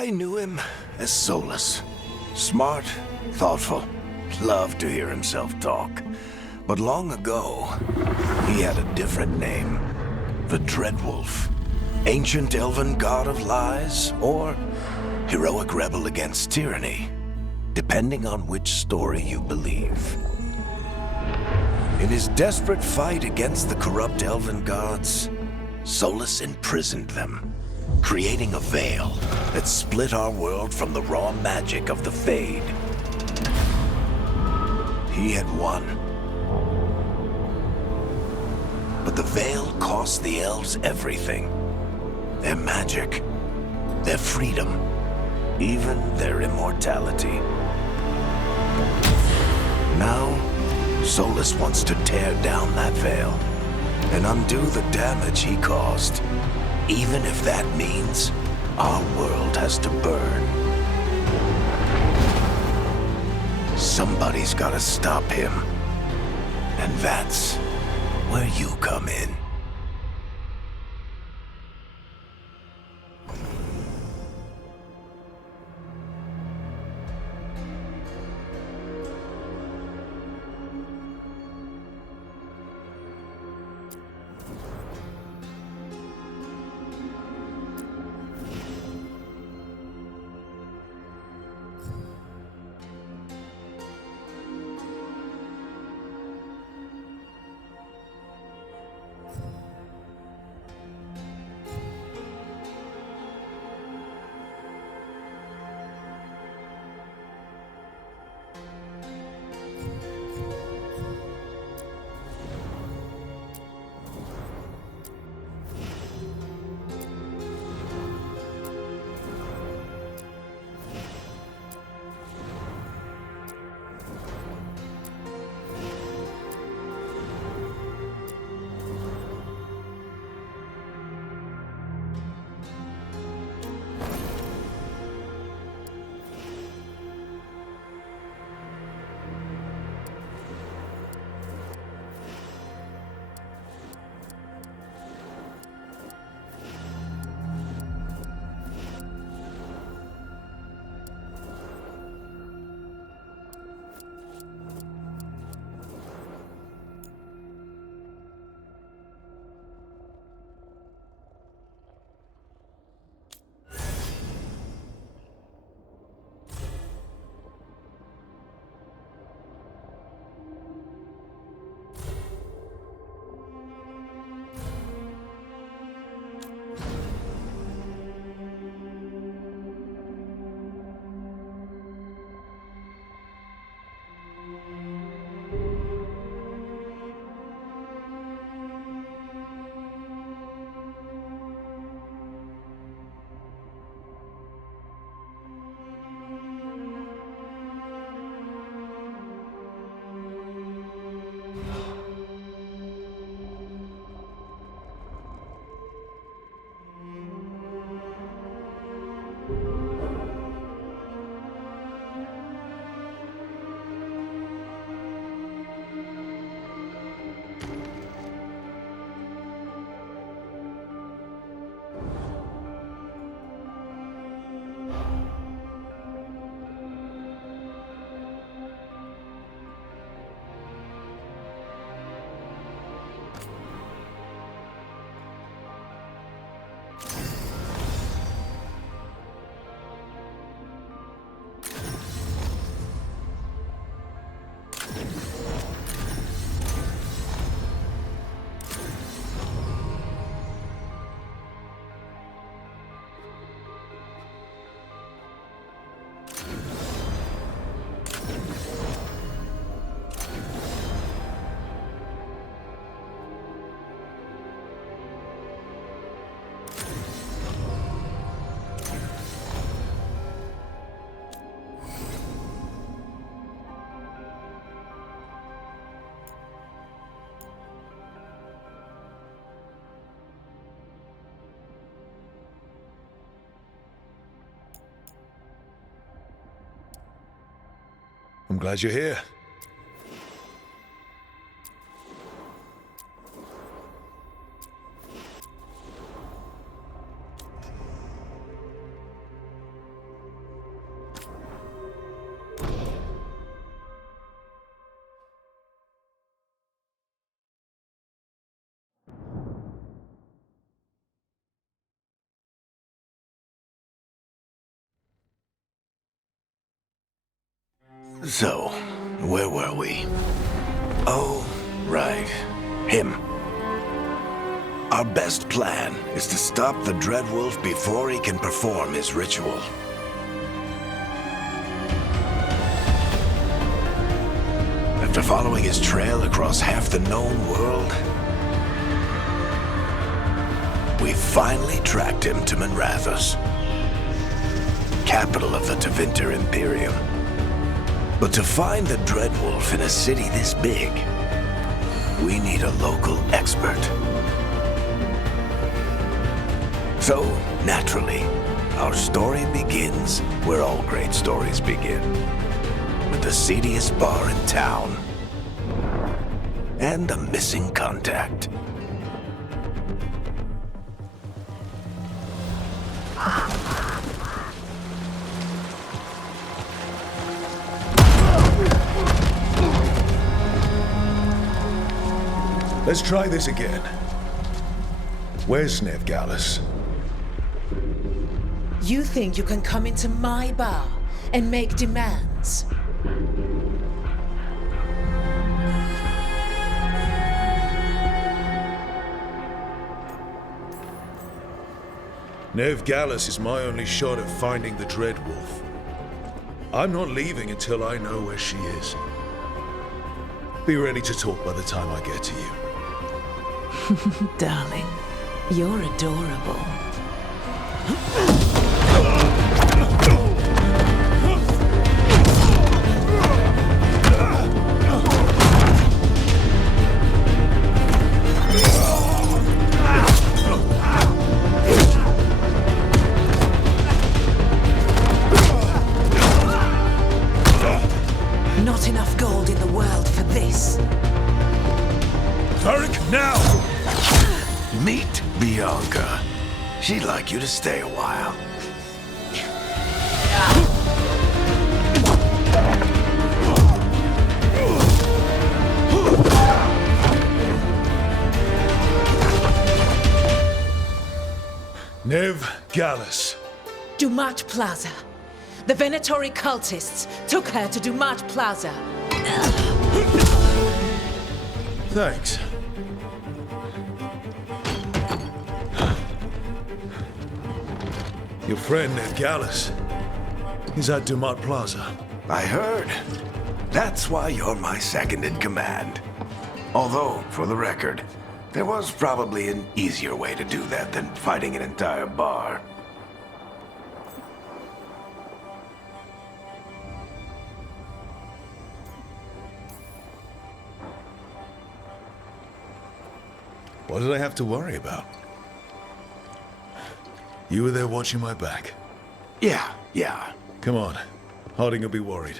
I knew him as Solus. Smart, thoughtful, loved to hear himself talk. But long ago, he had a different name. The Dreadwolf. Ancient elven god of lies, or heroic rebel against tyranny, depending on which story you believe. In his desperate fight against the corrupt elven gods, Solus imprisoned them, creating a veil that split our world from the raw magic of the Fade. He had won. But the veil cost the elves everything. Their magic, their freedom, even their immortality. Now, Solus wants to tear down that veil and undo the damage he caused, even if that means our world has to burn. Somebody's gotta stop him, and that's where you come in. I'm glad you're here. So, where were we? Oh, right. Him. Our best plan is to stop the Dreadwolf before he can perform his ritual. After following his trail across half the known world, we finally tracked him to Minrathous, capital of the Tevinter Imperium. But to find the Dreadwolf in a city this big, we need a local expert. So, naturally, our story begins where all great stories begin. With the seediest bar in town. And a missing contact. Let's try this again. Where's Nev Gallus? You think you can come into my bar and make demands? Nev Gallus is my only shot at finding the Dreadwolf. I'm not leaving until I know where she is. Be ready to talk by the time I get to you. Darling, you're adorable. Not enough gold in the world for this. Tarek, now! Meet Bianca. She'd like you to stay a while. Nev Gallus. Dumat Plaza. The Venatori cultists took her to Dumat Plaza. Thanks. Your friend Nev Gallus. He's at Dumat Plaza. I heard. That's why you're my second in command. Although, for the record, there was probably an easier way to do that than fighting an entire bar. What did I have to worry about? You were there watching my back. Yeah. Come on. Harding will be worried.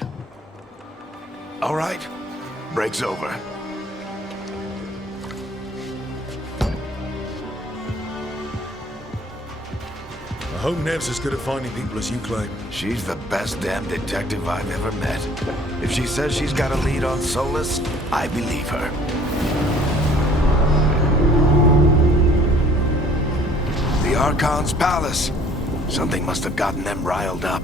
All right. Break's over. I hope Nev's as good at finding people as you claim. She's the best damn detective I've ever met. If she says she's got a lead on Solus, I believe her. The Archon's palace. Something must have gotten them riled up.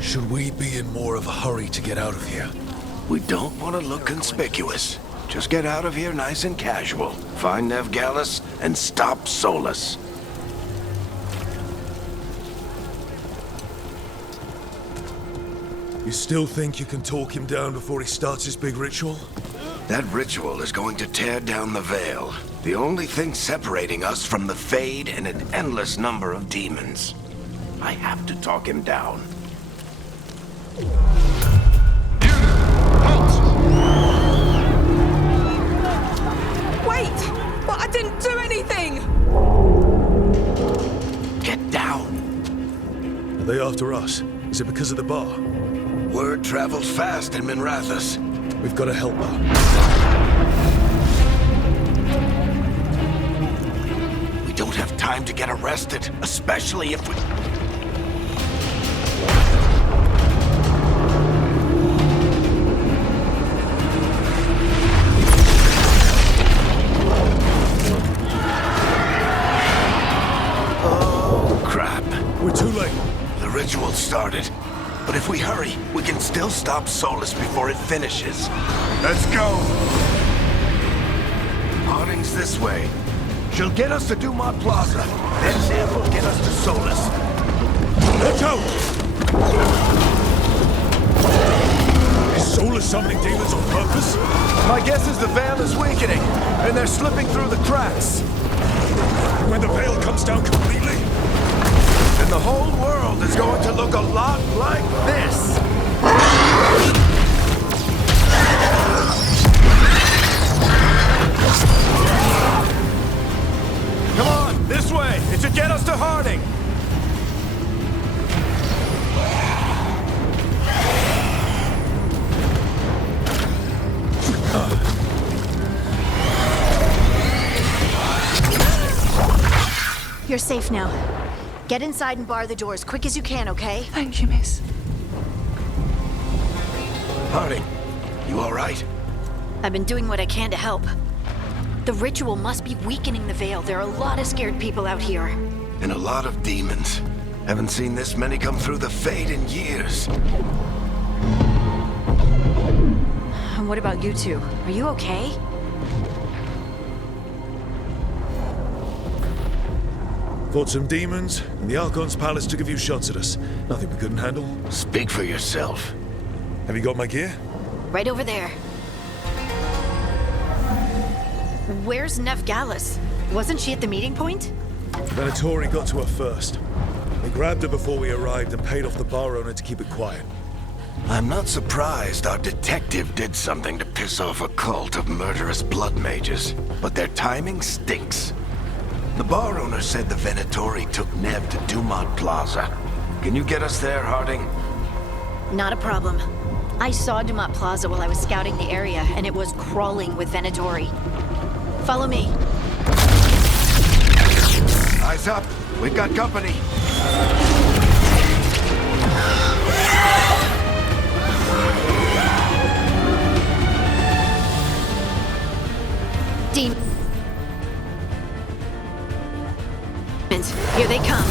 Should we be in more of a hurry to get out of here? We don't want to look conspicuous. Just get out of here nice and casual. Find Nev Gallus and stop Solus. You still think you can talk him down before he starts his big ritual? That ritual is going to tear down the Veil. The only thing separating us from the Fade and an endless number of demons. I have to talk him down. Wait! But I didn't do anything! Get down. Are they after us? Is it because of the bar? Word travels fast in Minrathous. We've got to help her. We don't have time to get arrested, especially if we... Oh, crap. We're too late. The ritual started. But if we hurry, we can still stop Solus before it finishes. Let's go! Harding's this way. She'll get us to Dumont Plaza. Then Nev will get us to Solus. Watch out! Is Solus summoning demons on purpose? My guess is the veil is weakening, and they're slipping through the cracks. When the veil comes down completely? And the whole world is going to look a lot like this. Come on, this way. It should get us to Harding. You're safe now. Get inside and bar the door as quick as you can, okay? Thank you, miss. Harding, you all right? I've been doing what I can to help. The ritual must be weakening the veil. There are a lot of scared people out here. And a lot of demons. Haven't seen this many come through the Fade in years. And what about you two? Are you okay? Fought some demons, and the Archon's palace took a few shots at us. Nothing we couldn't handle. Speak for yourself. Have you got my gear? Right over there. Where's Nev Gallus? Wasn't she at the meeting point? Venatori got to her first. They grabbed her before we arrived and paid off the bar owner to keep it quiet. I'm not surprised our detective did something to piss off a cult of murderous blood mages, but their timing stinks. The bar owner said the Venatori took Nev to Dumont Plaza. Can you get us there, Harding? Not a problem. I saw Dumont Plaza while I was scouting the area, and it was crawling with Venatori. Follow me. Eyes up. We've got company. Demons. Here they come.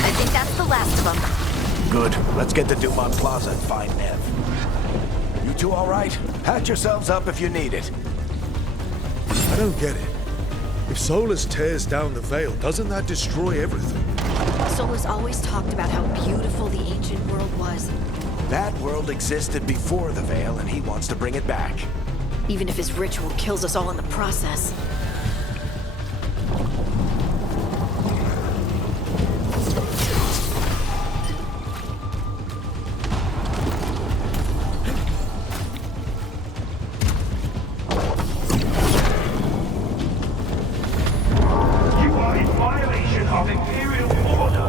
I think that's the last of them. Good. Let's get to Dumont Plaza and find Nev. You two all right? Patch yourselves up if you need it. I don't get it. If Solus tears down the veil, doesn't that destroy everything? Solus always talked about how beautiful the ancient world was, That world existed before the Veil, and he wants to bring it back. even if his ritual kills us all in the process. You are in violation of Imperial order.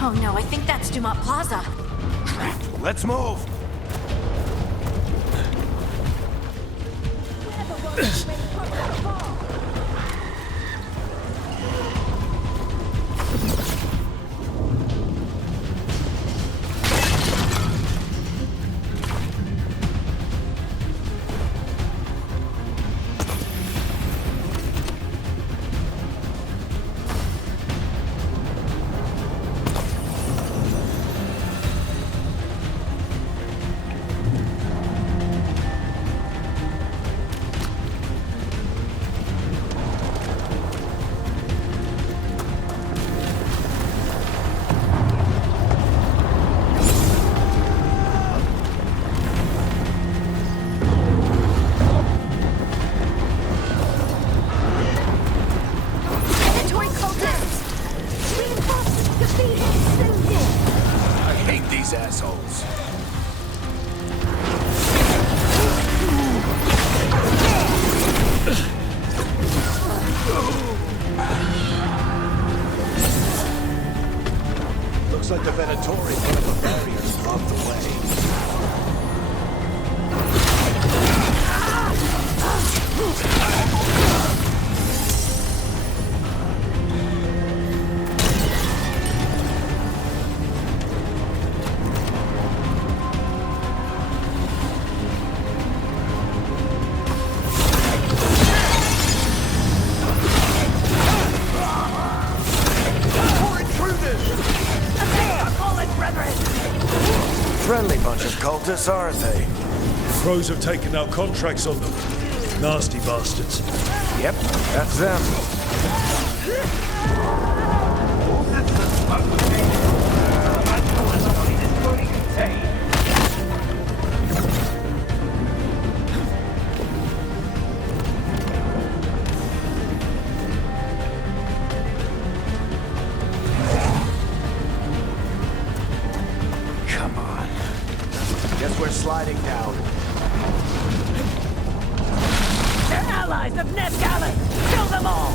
Oh no, I think that's Dumont Plaza. Let's move! Mandatory cultists! Reinforcements defeated! I hate these assholes. Looks like the Venatori put up a barrier to block the way. Friendly bunch of cultists, aren't they? Crows have taken out contracts on them. Nasty bastards. Yep, that's them. All systems must remain. The magical anomaly is fully contained. Come on. Guess we're sliding down. They're allies of Ned Gallus! Kill them all!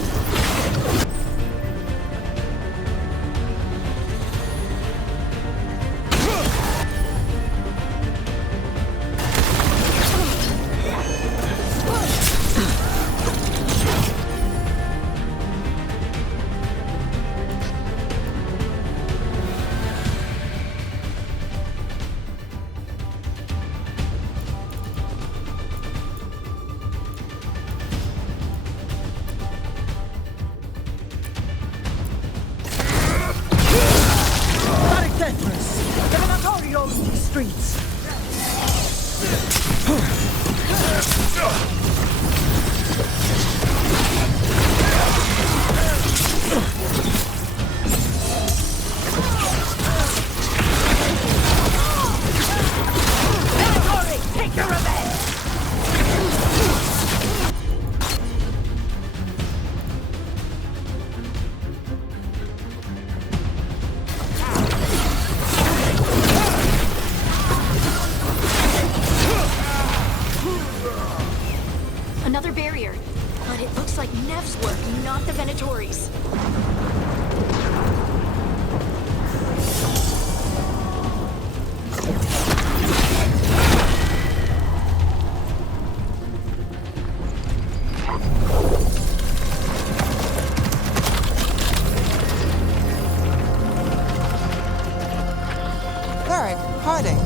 The Venatori owns these streets! Venatori, take your revenge! Another barrier. But it looks like Nev's work, not the Venatori's. Varric, hiding.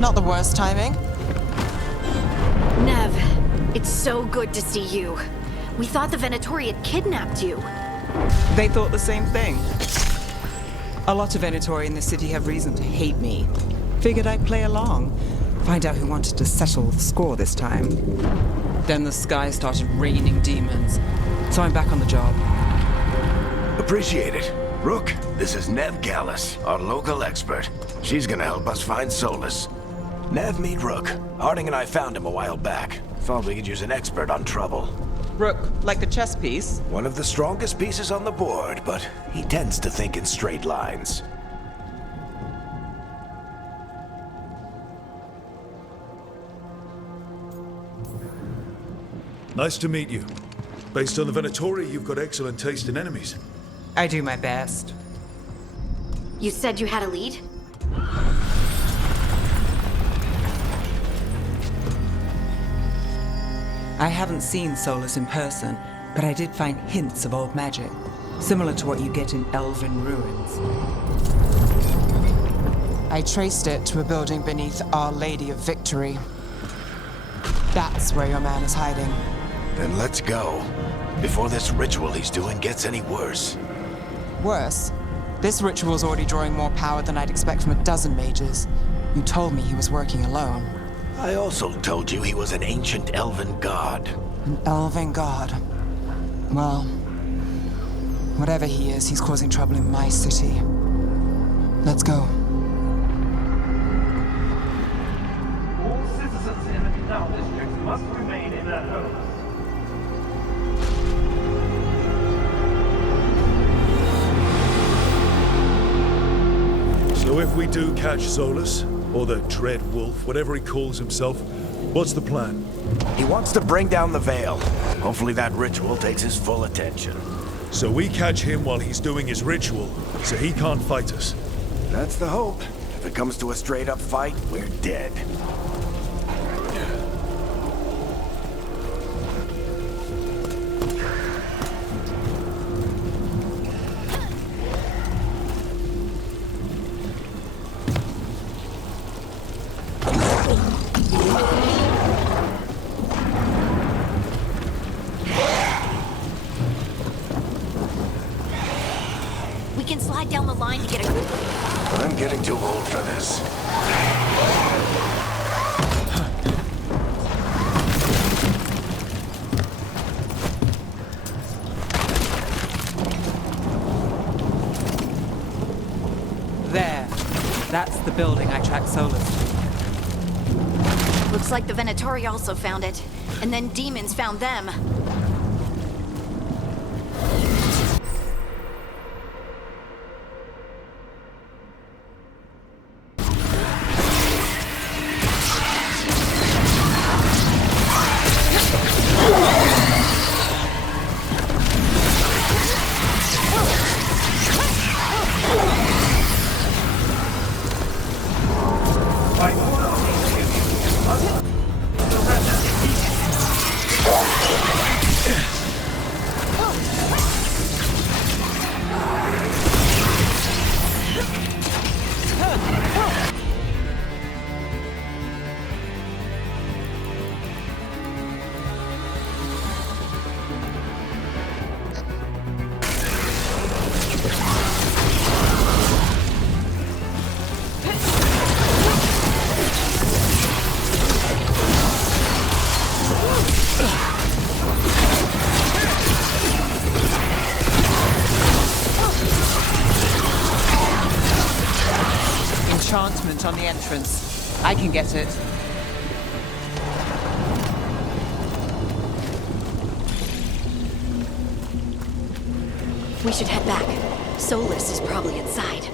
Not the worst timing. Nev, it's so good to see you. We thought the Venatori had kidnapped you. They thought the same thing. A lot of Venatori in the city have reason to hate me. Figured I'd play along. Find out who wanted to settle the score this time. Then the sky started raining demons. So I'm back on the job. Appreciate it. Rook, this is Nev Gallus, our local expert. She's gonna help us find Solus. Nev, meet Rook. Harding and I found him a while back. Thought we could use an expert on trouble. Rook, like the chess piece? One of the strongest pieces on the board, but he tends to think in straight lines. Nice to meet you. Based on the Venatori, you've got excellent taste in enemies. I do my best. You said you had a lead? I haven't seen Solus in person, but I did find hints of old magic, similar to what you get in Elven ruins. I traced it to a building beneath Our Lady of Victory. That's where your man is hiding. Then let's go. Before this ritual he's doing gets any worse. Worse, this ritual's already drawing more power than I'd expect from a dozen mages. You told me he was working alone. I also told you he was an ancient elven god. An elven god. Well, whatever he is, he's causing trouble in my city. Let's go. All citizens in the canal district must remain in their homes. So if we do catch Solus, or the Dread Wolf, whatever he calls himself, what's the plan? He wants to bring down the veil. Hopefully that ritual takes his full attention. So we catch him while he's doing his ritual, so he can't fight us. That's the hope. If it comes to a straight-up fight, we're dead. We can slide down the line to get a good... I'm getting too old for this. There. That's the building I tracked Solus to. Looks like the Venatori also found it. And then demons found them. Enchantment on the entrance. I can get it. We should head back. Solus is probably inside.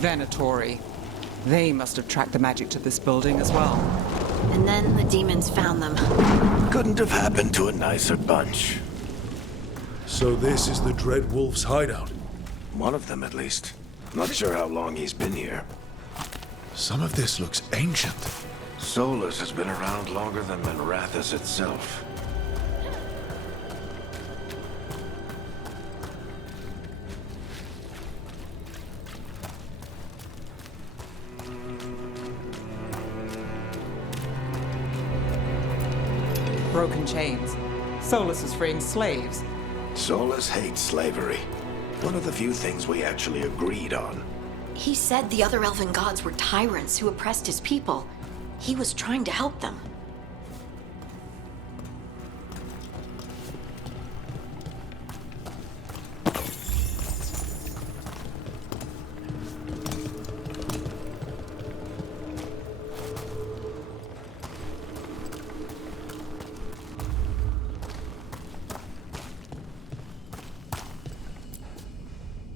Venatori. They must have tracked the magic to this building as well. And then the demons found them. Couldn't have happened to a nicer bunch. So this is the Dread Wolf's hideout. One of them, at least. Not sure how long he's been here. Some of this looks ancient. Solus has been around longer than Minrathous itself. Broken chains. Solus is freeing slaves. Solus hates slavery. One of the few things we actually agreed on. He said the other elven gods were tyrants who oppressed his people. He was trying to help them.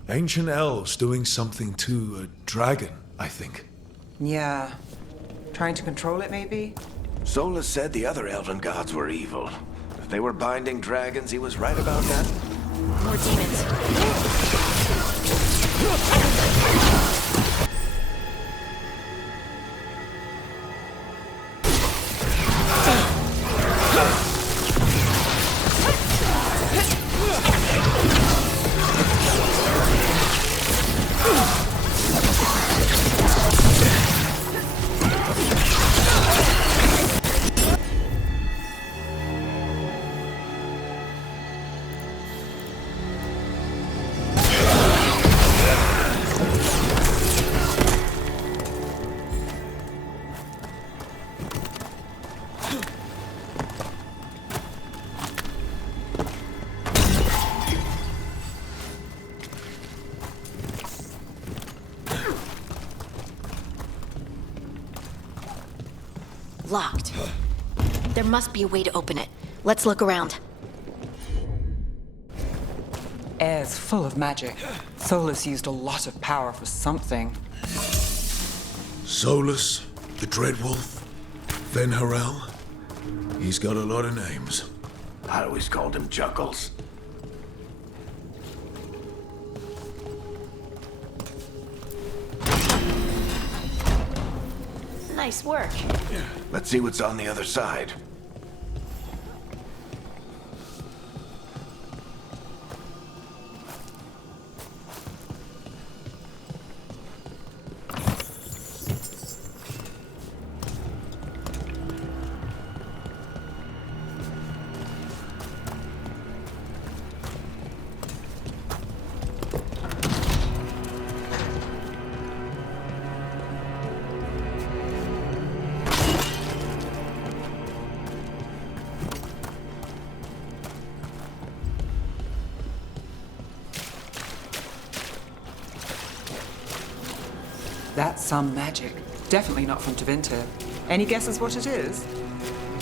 Ancient elves doing something to a dragon, I think. Yeah. Trying to control it, maybe? Solus said the other elven gods were evil. If they were binding dragons, he was right about that. More demons. Locked. There must be a way to open it. Let's look around. Air's full of magic. Solus used a lot of power for something. Solus, the Dreadwolf, Ven-Harel. He's got a lot of names. I always called him Chuckles. Nice work. Let's see what's on the other side. That's some magic. Definitely not from Tevinter. Any guesses what it is?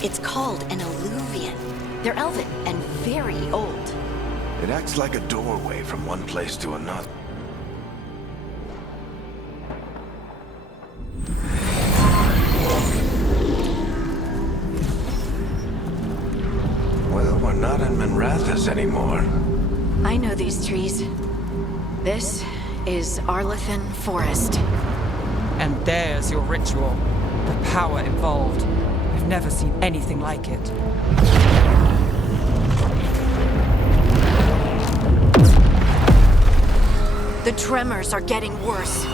It's called an Illuvian. They're elven and very old. It acts like a doorway from one place to another. Well, we're not in Minrathous anymore. I know these trees. This is Arlathan Forest. And there's your ritual. The power involved. We've never seen anything like it. The tremors are getting worse.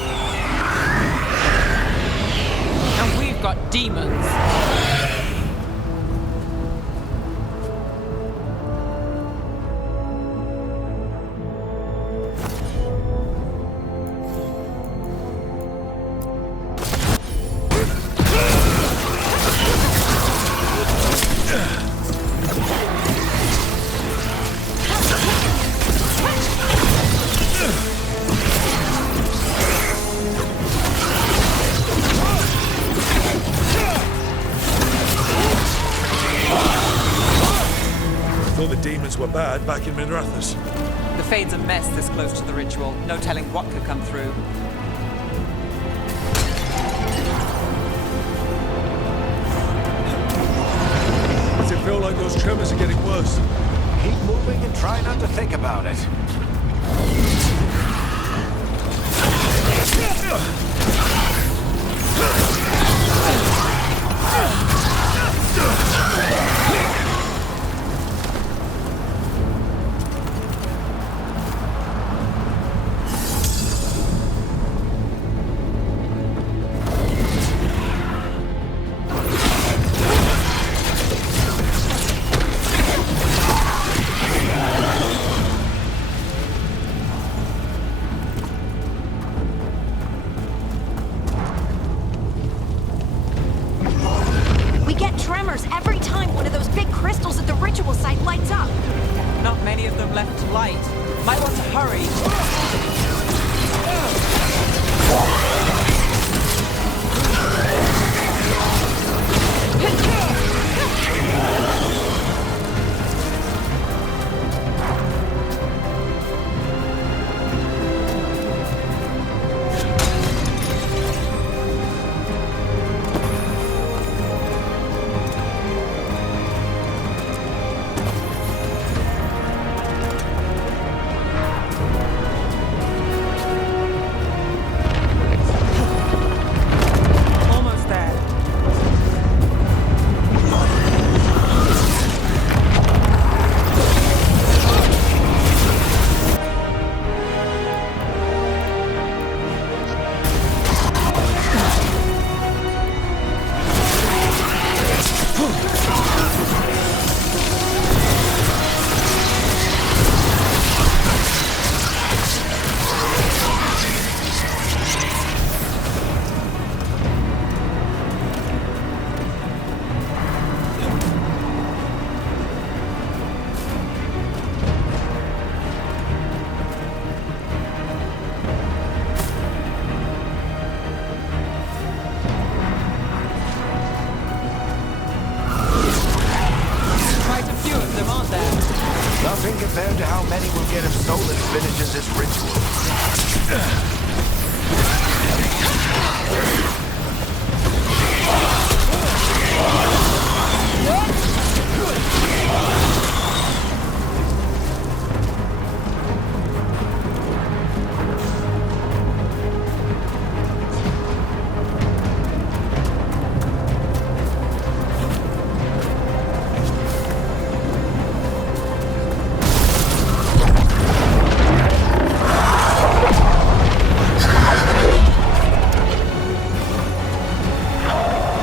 And we've got demons. Thought the demons were bad back in Minrathous. The Fade's a mess this close to the ritual. No telling what could come through. Does it feel like those tremors are getting worse? Keep moving and try not to think about it.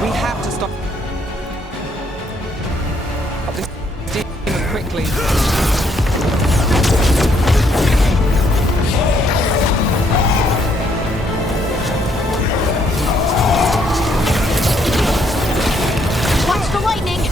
We have to stop this demon quickly. Watch the lightning!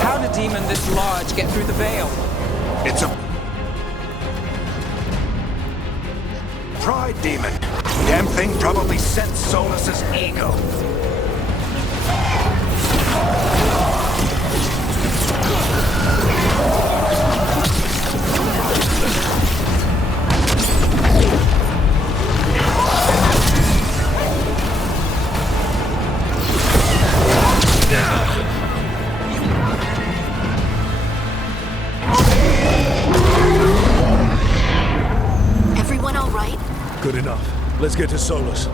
How did a demon this large get through the veil? It's a pride demon. Damn thing probably sent Solus's ego. Everyone all right? Good enough. Let's get to Solus.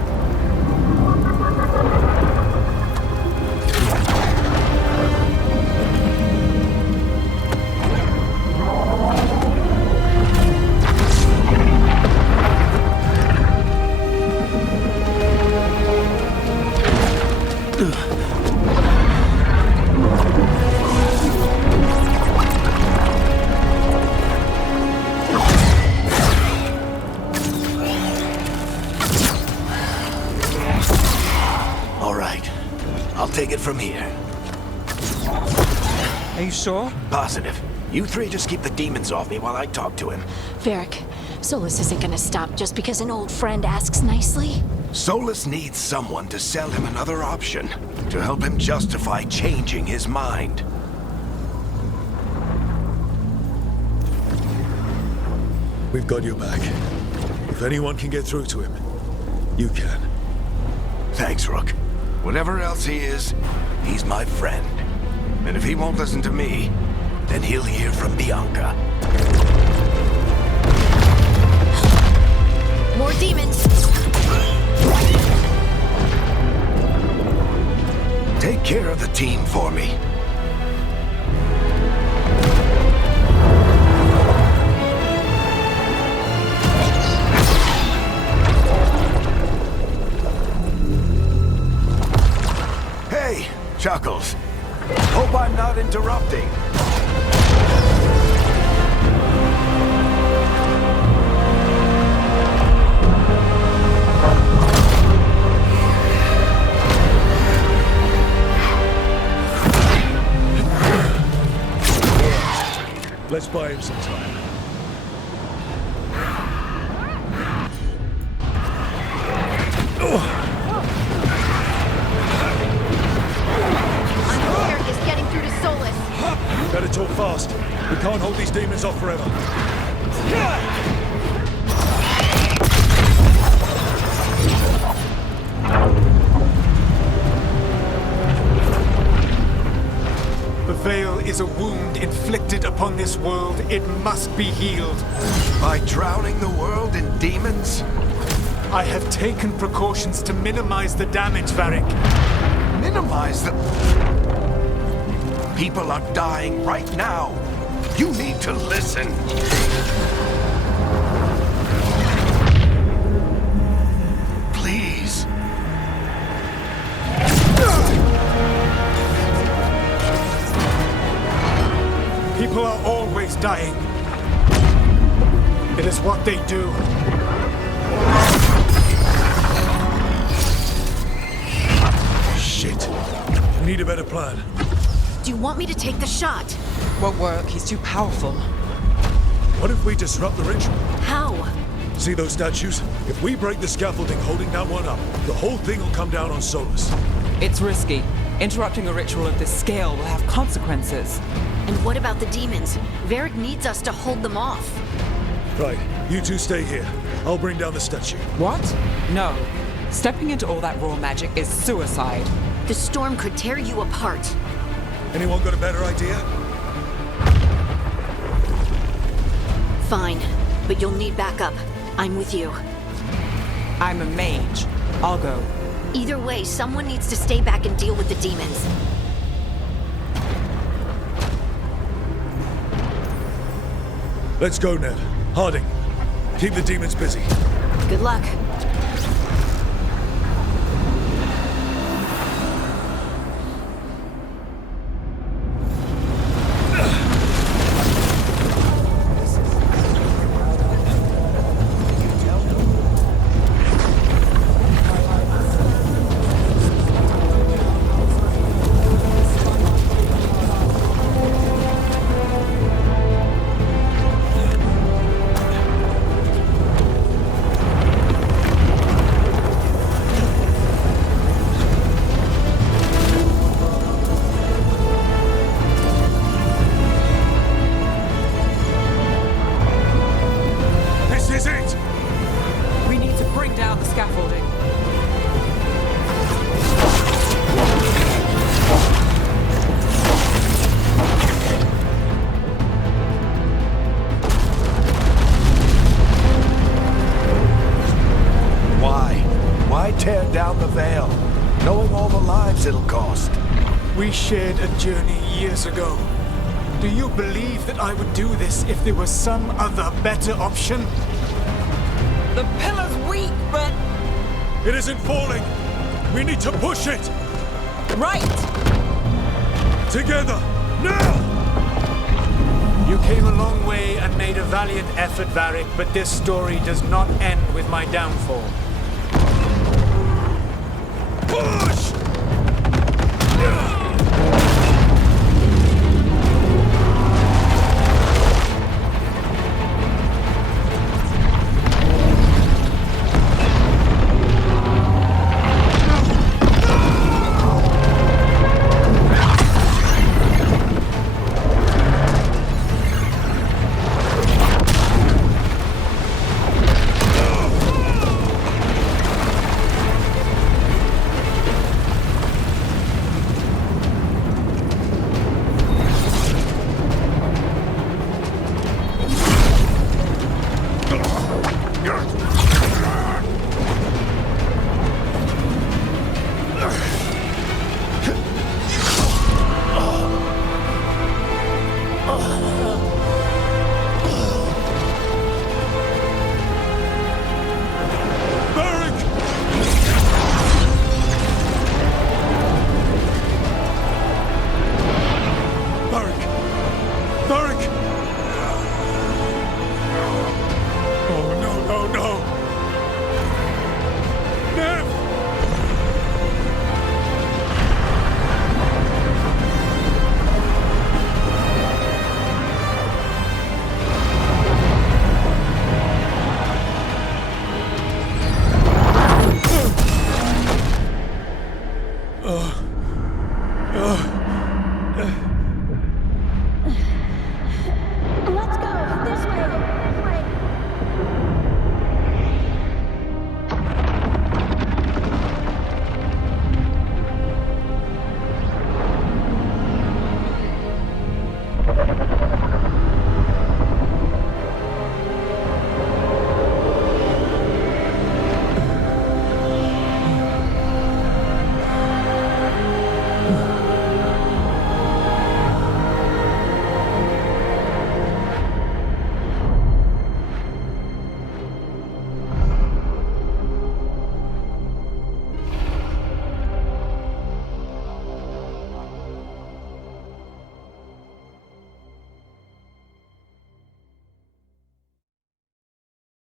All right. I'll take it from here. Are you sure? Positive. You three just keep the demons off me while I talk to him. Varric, Solus isn't gonna stop just because an old friend asks nicely. Solus needs someone to sell him another option, to help him justify changing his mind. We've got your back. If anyone can get through to him, you can. Thanks, Rook. Whatever else he is, he's my friend. And if he won't listen to me, then he'll hear from Bianca. More demons! Take care of the team for me. Hey, Chuckles. Hope I'm not interrupting. Let's buy him some time. Varric is getting through to Solus. Better talk fast. We can't hold these demons off forever. The veil is a wound inflicted upon this world. It must be healed. By drowning the world in demons? I have taken precautions to minimize the damage, Varric. Minimize the... People are dying right now. You need to listen. Please. People are always dying. It is what they do. Shit. We need a better plan. Do you want me to take the shot? Won't work. He's too powerful. What if we disrupt the ritual? How? See those statues? If we break the scaffolding holding that one up, the whole thing will come down on Solus. It's risky. Interrupting a ritual of this scale will have consequences. And what about the demons? Varric needs us to hold them off. Right, you two stay here. I'll bring down the statue. What? No. Stepping into all that raw magic is suicide. The storm could tear you apart. Anyone got a better idea? Fine, but you'll need backup. I'm with you. I'm a mage. I'll go. Either way, someone needs to stay back and deal with the demons. Let's go, Ned. Harding, keep the demons busy. Good luck. Scaffolding. Why tear down the Veil, knowing all the lives it'll cost? We shared a journey years ago. Do you believe that I would do this if there was some other better option? The pillar's weak, but... It isn't falling! We need to push it! Right! Together! Now! You came a long way and made a valiant effort, Varric, but this story does not end with my downfall. Push! Let's go! This way!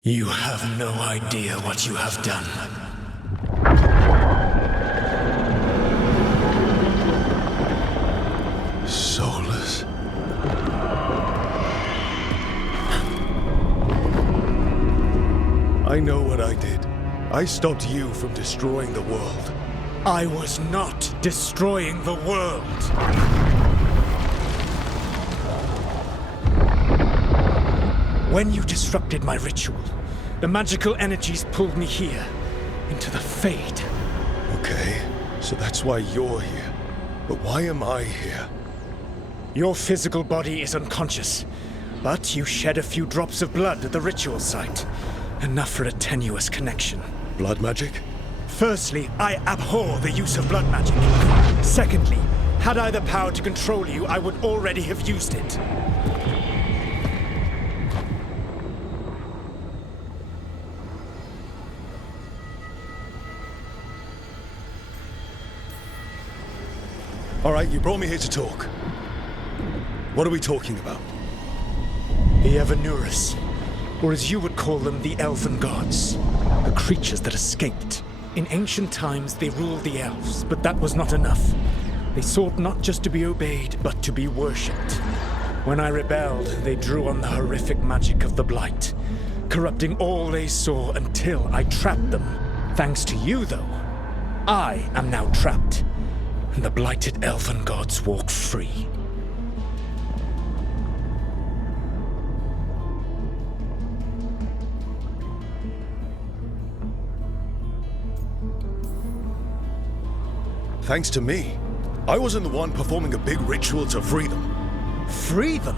You have no idea what you have done. Solus. I know what I did. I stopped you from destroying the world. I was not destroying the world. When you disrupted my ritual, the magical energies pulled me here, into the Fade. Okay, so that's why you're here. But why am I here? Your physical body is unconscious, but you shed a few drops of blood at the ritual site. Enough for a tenuous connection. Blood magic? Firstly, I abhor the use of blood magic. Secondly, had I the power to control you, I would already have used it. All right, you brought me here to talk. What are we talking about? The Evanurus, or as you would call them, the Elven Gods. The creatures that escaped. In ancient times, they ruled the elves, but that was not enough. They sought not just to be obeyed, but to be worshipped. When I rebelled, they drew on the horrific magic of the Blight, corrupting all they saw until I trapped them. Thanks to you, though, I am now trapped, and the blighted Elven Gods walk free. Thanks to me. I wasn't the one performing a big ritual to free them. Free them?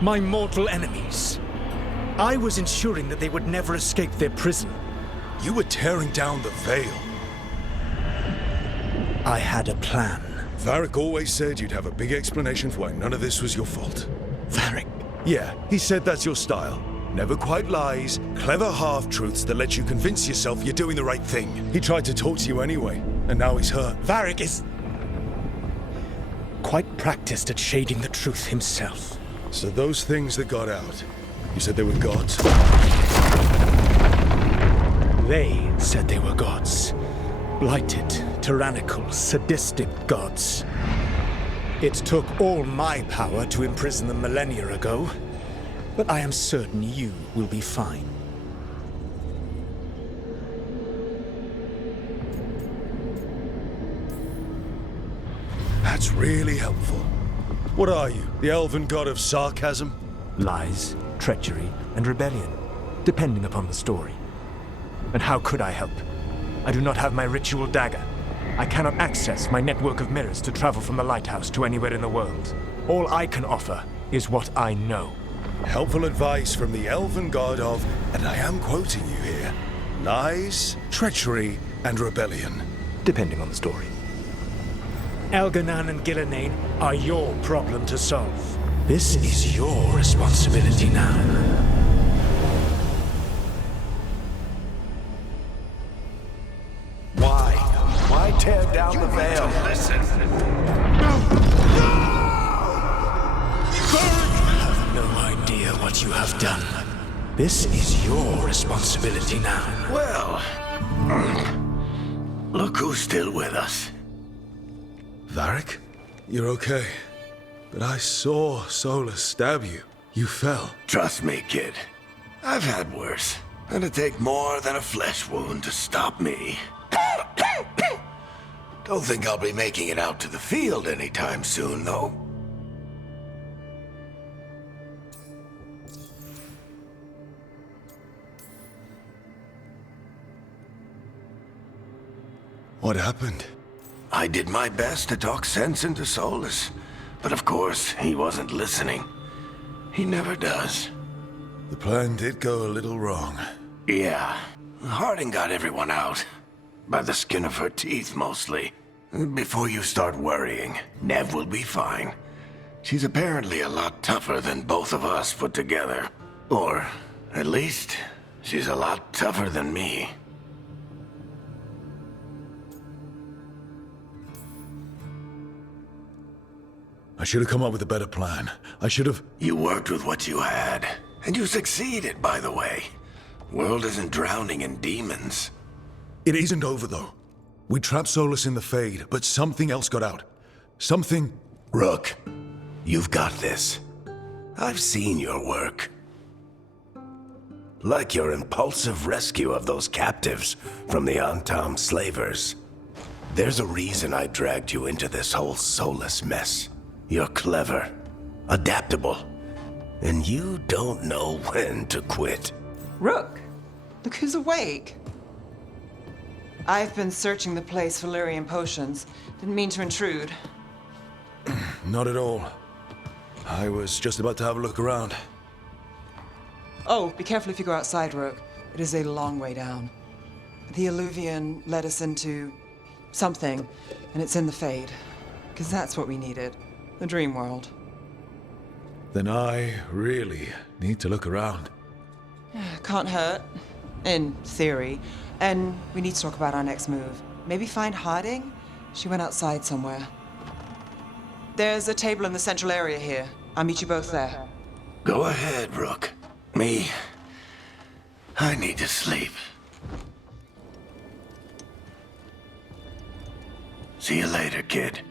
My mortal enemies. I was ensuring that they would never escape their prison. You were tearing down the veil. I had a plan. Varric always said you'd have a big explanation for why none of this was your fault. Varric? Yeah, he said that's your style. Never quite lies, clever half-truths that let you convince yourself you're doing the right thing. He tried to talk to you anyway, and now he's hurt. Varric is quite practiced at shading the truth himself. So those things that got out, you said they were gods? They said they were gods. Blighted, tyrannical, sadistic gods. It took all my power to imprison them millennia ago, but I am certain you will be fine. That's really helpful. What are you, the elven god of sarcasm? Lies, treachery, and rebellion, depending upon the story. And how could I help? I do not have my ritual dagger. I cannot access my network of mirrors to travel from the lighthouse to anywhere in the world. All I can offer is what I know. Helpful advice from the elven god of, and I am quoting you here, lies, treachery, and rebellion. Depending on the story. Elganan and Gillenane are your problem to solve. This is your responsibility now. Why tear down the veil? Listen. You have no idea what you have done. This is your responsibility now. Well, look who's still with us. Varric? You're okay. But I saw Solus stab you. You fell. Trust me, kid. I've had worse. It'd take more than a flesh wound to stop me. Don't think I'll be making it out to the field anytime soon, though. What happened? I did my best to talk sense into Solus, but of course, he wasn't listening. He never does. The plan did go a little wrong. Yeah. Harding got everyone out. By the skin of her teeth, mostly. Before you start worrying, Nev will be fine. She's apparently a lot tougher than both of us put together. Or, at least, she's a lot tougher than me. I should have come up with a better plan. I should have... You worked with what you had. And you succeeded, by the way. World isn't drowning in demons. It isn't over, though. We trapped Solus in the Fade, but something else got out. Something... Rook, you've got this. I've seen your work. Like your impulsive rescue of those captives from the Antam slavers. There's a reason I dragged you into this whole soulless mess. You're clever, adaptable, and you don't know when to quit. Rook, look who's awake. I've been searching the place for Lyrian potions. Didn't mean to intrude. Not at all. I was just about to have a look around. Oh, be careful if you go outside, Rook. It is a long way down. The Illuvian led us into something, and it's in the Fade. Because that's what we needed. The dream world. Then I really need to look around. Can't hurt. In theory. And we need to talk about our next move. Maybe find Harding? She went outside somewhere. There's a table in the central area here. I'll meet you both there. Go ahead, Rook. Me, I need to sleep. See you later, kid.